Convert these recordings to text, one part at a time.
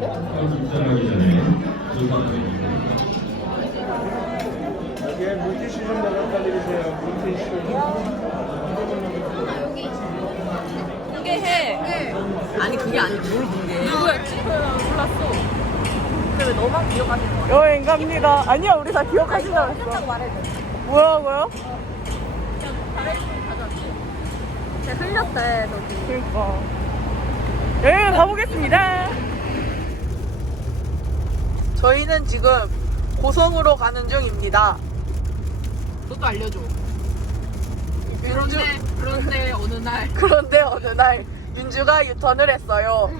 입장하기 전에 예, 물티슈 좀 나눠드리세요. 물티슈. 공개해. 아니 그게 아니고 뭘 공개해? 누구였지? 몰랐어. 근데 왜 너만 기억하는 거야? 여행 갑니다. 아니야, 우리 다 기억하시나 했어. 끝나고 말해줘. 뭐라고요? 진짜 흘렸대 저기. 그러니까. 여행 가보겠습니다. 저희는 지금 고성으로 가는 중입니다. 그것도 알려줘. 윤주, 그런데 어느 날 윤주가 유턴을 했어요.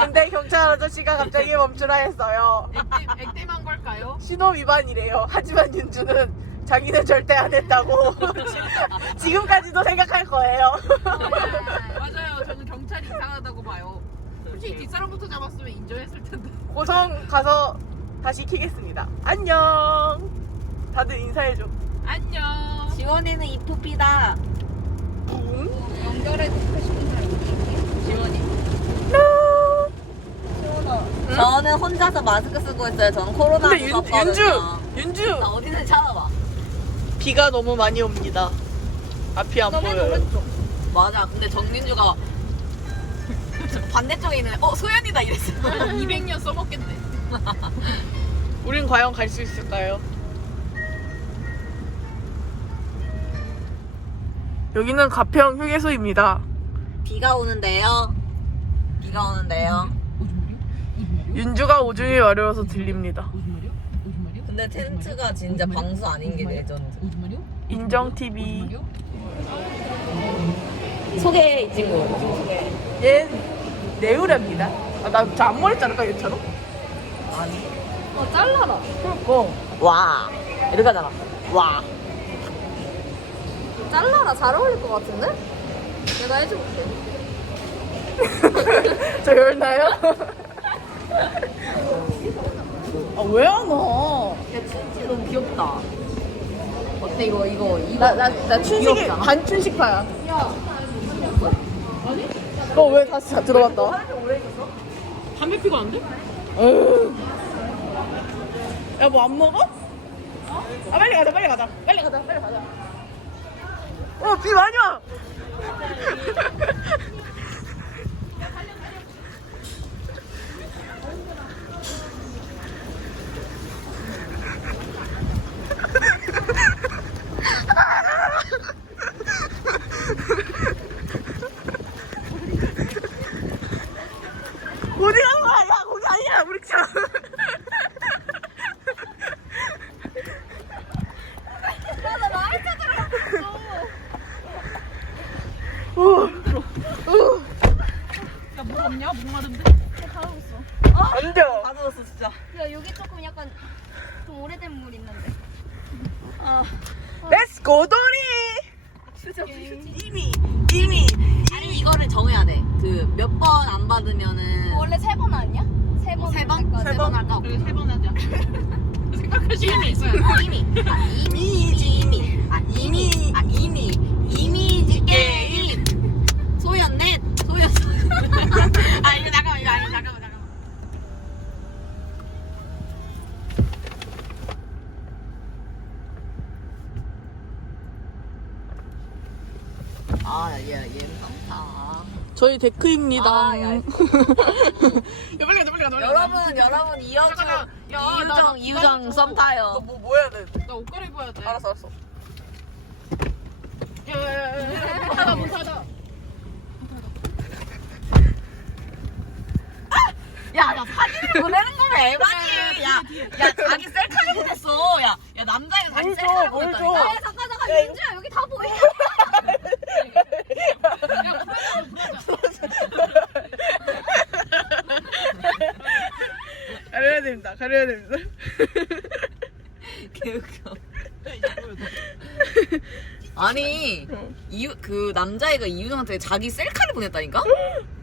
근데 경찰 아저씨가 갑자기 멈추라 했어요. 액땜한 걸까요? 신호 위반이래요. 하지만 윤주는 자기는 절대 안 했다고 지금까지도 생각할 거예요. 맞아요. 저는 경찰이 이상하다고 봐요. 솔직히 뒷사람부터 잡았으면 인정했을 텐데. 고성 가서 다시 키겠습니다. 안녕. 다들 인사해줘. 안녕. 지원이는 이쁘피다. 응? 저는 혼자서 마스크 쓰고 있어요. 저는 코로나 근데 윤주 나 어디든 찾아봐. 비가 너무 많이 옵니다. 앞이 안 보여요. 맞아. 근데 정민주가 반대쪽에 있는 소연이다 이랬어. 200년 써먹겠네. 우린 과연 갈 수 있을까요? 여기는 가평 휴게소입니다. 비가 오는데요. 윤주가 오줌이 마려워서 들립니다. 근데 텐트가 진짜 방수 아닌 게 레전드. 인정 TV. 소개해 이 친구. 얘 네우랍니다. 나 저 앞머리 자를까 얘처럼? 아니. 잘라라. 그럴까? 와. 이렇게 하잖아. 와. 잘라라. 잘 어울릴 것 같은데? 내가 해줄게. 저 열나요? 아, 왜 안 와? 야 춘치 너무 귀엽다. 어때 이거 나 춘식이 귀엽잖아. 반 춘식파야. 너 왜 다시 들어갔다? 담배 피고 안 돼? 야, 뭐 안 먹어? 아, 빨리 가자. 비 많이 와! 어디 가는 거야? 야, 거기 아니야, 우리 차. 야 물 없냐? 목마른데? 안 돼. 다 들었어 진짜. 야, 여기 조금 약간 좀 오래된 물 있는데. 렛츠 고 도리! 이미. 아니 이거를 정해야 돼. 그 몇 번 안 받으면은 원래 3번 아니야? 3번. 세 번? 할 거야. 세 번 할까? 그래 3번 하자. 생각할 시간이 있어요. 이미지 게임. 소연 넷. 소연. 아 이거 잠깐만. 얘는 많다. 저희 데크입니다. 아, 야. 야, 빨리 가자. 여러분 이유정 썸 타요. 뭐 해야 돼? 나 옷 갈아입어야 돼. 알았어. 문 닫아. 야, 나 사진을 보내는 거면 에바지. 야, 자기 셀카를 보냈어. 야, 남자애가 자기 셀카를 뭘 줘? 보냈다니까. 야, 잠깐. 야, 윤주야, 여기 다 보여. 가려야 됩니다. 개웃겨. 아니, 그 남자애가 이유정한테 자기 셀카를 보냈다니까?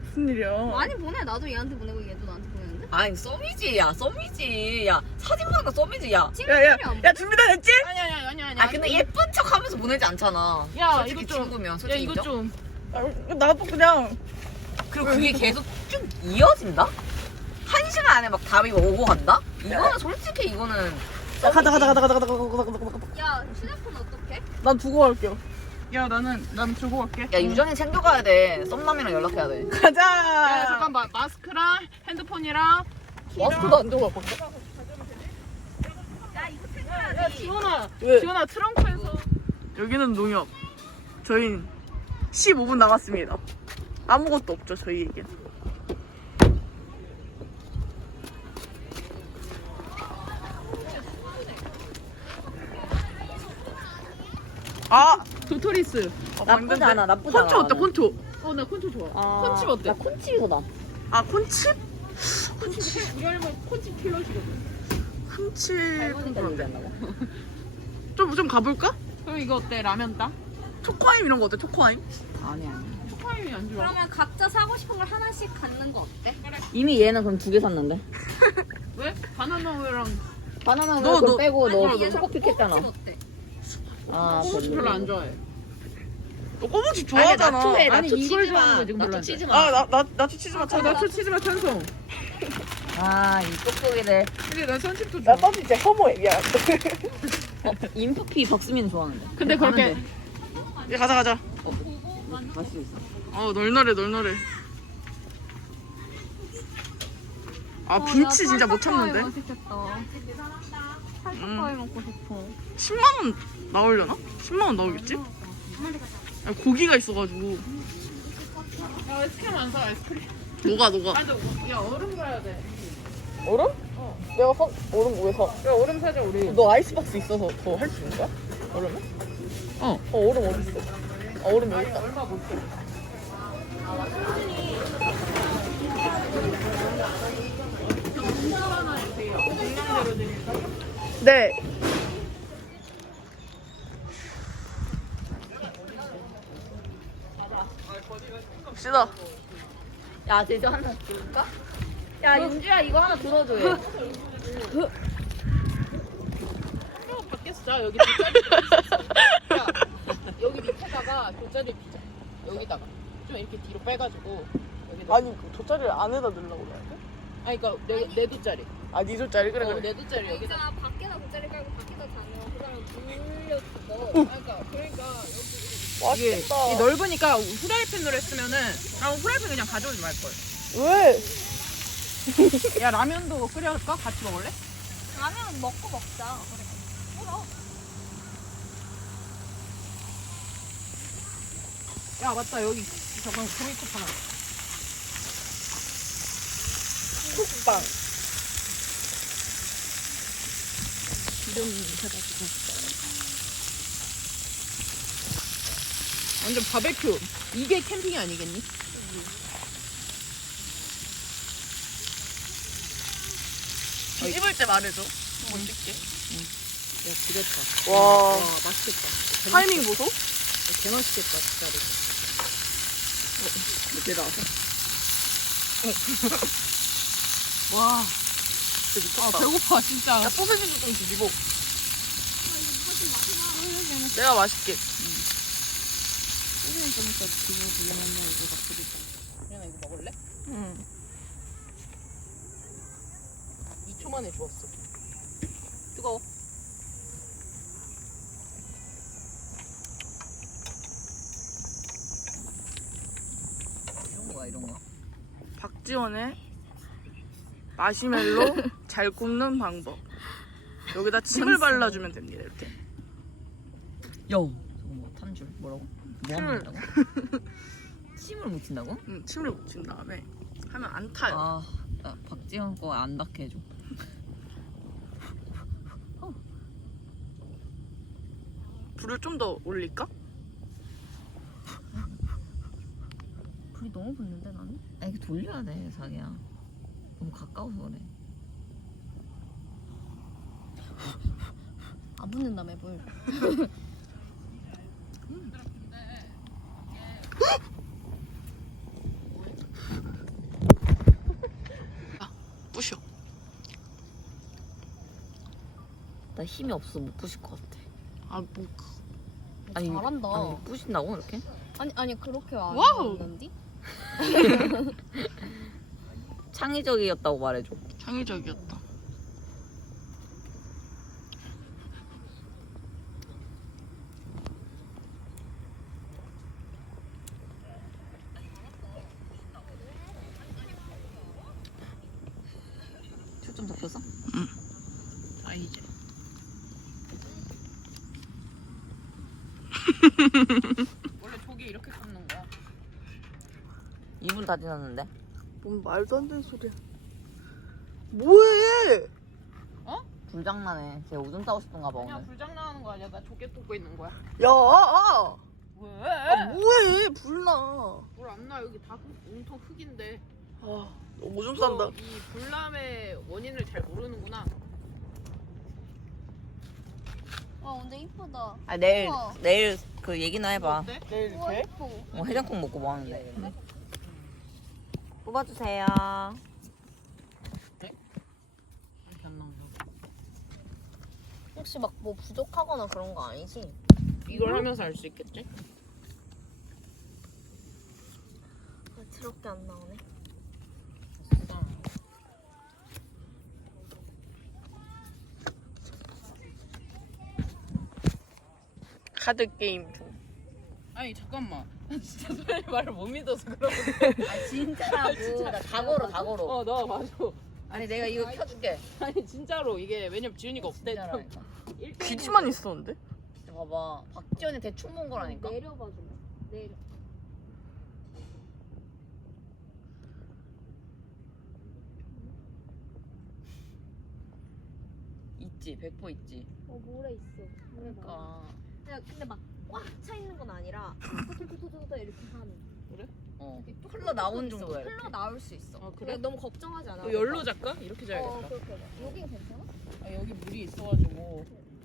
무슨 일이야? 많이 보내. 나도 얘한테 보내고 얘도 나한테 보내는데. 아니, 썸이지. 야, 사진 보니까 썸이지. 야, 야, 준비 다 됐지? 아니. 아 근데 예쁜 척 하면서 보내지 않잖아. 야, 솔직히 이거 좀. 친구면 야, 솔직히 이거 인정? 좀. 나도 그냥 그리고 그게 계속 쭉 이어진다? 한 안에 막 답이 오고 간다? 이거는 솔직히 이거는 야, 가자. 야 휴대폰 어떡해? 난 두고 갈게요. 난 주고 갈게. 야 유정이 챙겨가야 돼. 썸남이랑 연락해야 돼. 가자. 야, 잠깐만. 마스크랑 핸드폰이랑. 마스크도 안 들고 갈 건데? 야, 지원아. 왜? 지원아, 트렁크에서. 여기는 농협. 저희는 15분 남았습니다. 아무것도 없죠, 저희에겐. 아! 도토리스. 나쁘지 않아, 나쁘지 않아. 콘초 어때, 나는. 콘초? 나 콘칩 좋아. 아, 콘칩 어때? 나 콘칩이 더 나. 아, 콘칩? 우리 할머니 콘칩 필요하시거든. 콘칩. 할머니가 얘기한다고? 좀 가볼까? 그럼 이거 어때? 라면 따? 초코아임 이런 거 어때, 초코아임? 아니야. 초파임이 안 좋아. 그러면 각자 사고 싶은 걸 하나씩 갖는 거 어때? 이미 얘는 그럼 2개 샀는데. 왜? 바나나 우유랑 바나나 너, 우유 너. 빼고 너 아니, 얘 초코픽 꽃집 했잖아. 어때? 아 콘칩 별로 안 좋아해. 너 꼬부치 좋아하잖아. 아니, 이걸 좋아하는 거 지금 나초 몰랐는데. 치즈 마. 아, 나도 치즈맛 찾아. 나초 치즈맛 찬성. 아, 이 똑똑이들. 근데 난 선칩도 좋아. 나 떠지 진짜 혐오해, 미안. 인프피 박수민 좋아하는데. 근데 그렇게 이제 가자. 갈 수 있어. 널널해. 아, 빈치 진짜 못 참는데. 맛있겠다. 팔뚝과일 먹고 싶어. 10만원 나오려나? 10만원 나오겠지? 아니, 고기가 있어가지고. 야, 아이스크림 안 사, 아이스크림. 녹아. 아, 근데 야, 얼음 사야 돼. 얼음? 내가 얼음 왜 사? 야, 얼음 사자, 우리. 너 아이스박스 있어서 더 할 수 있는 거야? 얼음은? 얼음 어디 있어? 아, 얼음 여기 있다. 얼마 못 써. 네. 갑시다. 야, 제주 하나 줄까? 야, 윤주야 이거 하나 들어줘. 얘. 바뀌었어. 여기 돗자리 있어. 야, 여기 밑에다가 돗자리 피자. 여기다가 좀 이렇게 뒤로 빼가지고 여기다. 아니, 그 돗자리를 안에다 넣으려고 그래. 아니, 그러니까 내 돗자리. 아, 네 돗자리? 그래. 내 돗자리 여기다. 진짜 밖에다 돗자리 깔고 밖에다 자면 그 사람 물려 죽어. 그러니까 맛있겠다. 이 넓으니까 후라이팬으로 했으면은 후라이팬 그냥 가져오지 말 걸. 왜? 야, 라면도 끓여갈까? 같이 먹을래? 라면 먹고 먹자. 야, 맞다. 여기 저건 종이컵 하나. 쿡빵. 기름 해가지고. 완전 바베큐. 이게 캠핑이 아니겠니? 뒤집을 때 말해줘. 못 찍게. 야, 지렸다. 와. 맛있겠다. 타이밍 보소? 개 맛있겠다, 진짜로. 이렇게 나와서. 와, 진짜 미쳤다. 배고파, 진짜. 야, 소세지도 좀 뒤집어. 내가 맛있게. 소세지 좀 이따 뒤집어주면 이거 다 끓이자. 그냥 이거 먹을래? 응. 2초 만에 주웠어. 뜨거워. 이런 거. 박지원의 마시멜로 잘 굽는 방법. 여기다 침을 발라주면 됩니다. 이렇게. 요. 저거 뭐 탄줄 뭐라고? 뭐 하면 된다고? 침을 묻힌다고? 침을 묻힌 다음에 하면 안 타요. 아, 나 박지현 거 안 닿게 해줘. 불을 좀 더 올릴까? 불이 너무 붙는데 나는? 아, 이게 돌려야 돼, 자기야. 너무 가까워서 그래. 안 붙는다며 물. 부셔. 나 힘이 없어, 못 부실 것 같아. 아, 뭐. 아니, 잘한다. 아니, 부신다고 이렇게? 아니 그렇게 안 와우. 하는데? 창의적이었다고 말해줘. 창의적이었다. 초점 잡혔어? 아 이제. 원래 조개 이렇게 굽는 거야. 2분 다 지났는데. 뭔 말도 안 되는 소리야. 뭐해? 불장난해. 쟤 오줌 싸고 싶은가 봐 그냥 오늘. 불장난하는 거 아니야? 나 조개 굽고 있는 거야. 야, 아, 왜? 뭐해? 불나. 물 안 나. 여기 다 온통 흙인데. 아, 너 오줌 싼다. 이 불남의 원인을 잘 모르는구나. 와 완전 이쁘다. 아 내일 우와. 내일 그 얘기나 해봐. 어때? 내일 우와 돼? 이뻐. 해장국 먹고 뭐 하는데? 뽑아주세요. 이렇게 안 나온다고. 혹시 막 뭐 부족하거나 그런 거 아니지? 이걸 하면서 알 수 있겠지? 아, 더럽게 안 나오네. 카드 게임 중. 아니 잠깐만. 나 진짜 소연이 말을 못 믿어서 그러거든. 아 진짜라고. 나 다고로 다고로. 너 맞아. 아니 내가 이거 켜줄게. 아니 진짜로 이게 왜냐면 지훈이가 없대. 진짜라니까. 귀지만 있었는데? 봐봐. 박지원이 대충 본 거라니까. 내려봐 좀. 내려. 있지. 100% 있지. 모래 있어. 모래 많아. 그러니까. 야 근데 막 꽉 차 있는 건 아니라 토토토토토 이렇게 하는. 흘러 나온 정도야. 이렇게. 흘러 나올 수 있어. 아, 그래? 그래? 너무 걱정하지 않아. 너 열로 잘까? 이렇게 어 자야겠다. 그렇게. 여긴 괜찮아? 아, 여기 물이 있어가지고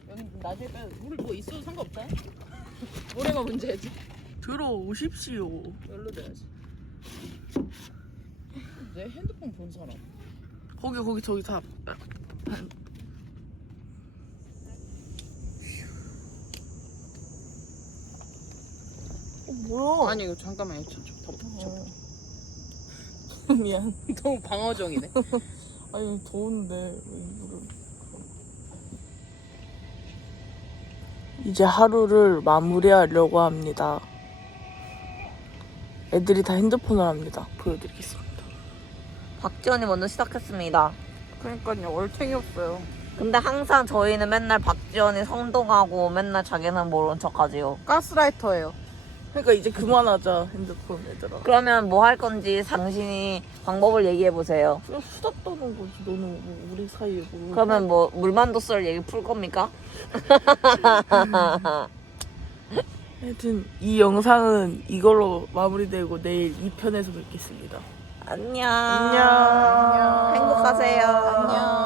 여기 나중에 빼. 물뭐 있어도 상관없다. 모래가 문제지. 들어오십시오. 열로 돼야지. 내 핸드폰 본 사람. 거기 저기 다. 뭐야? 아니 이거 잠깐만 이거 덮어. 미안. 너무 방어정이네. 아니 더운데 왜 이거를. 이제 하루를 마무리하려고 합니다. 애들이 다 핸드폰을 합니다. 보여드리겠습니다. 박지원이 먼저 시작했습니다. 그러니까요, 얼탱이 없어요. 근데 항상 저희는 맨날 박지원이 성동하고 맨날 자기는 모른 척하지요. 가스라이터예요. 그러니까 이제 그만하자, 핸드폰 얘들아. 그러면 뭐 할 건지 당신이 방법을 얘기해 보세요. 그냥 수다 떠는 거지. 너는 뭐 우리 사이에 뭐. 그러면 뭐 물만두 썰 얘기 풀 겁니까? 하여튼 이 영상은 이걸로 마무리되고 내일 2편에서 뵙겠습니다. 안녕. 안녕. 행복하세요. 안녕.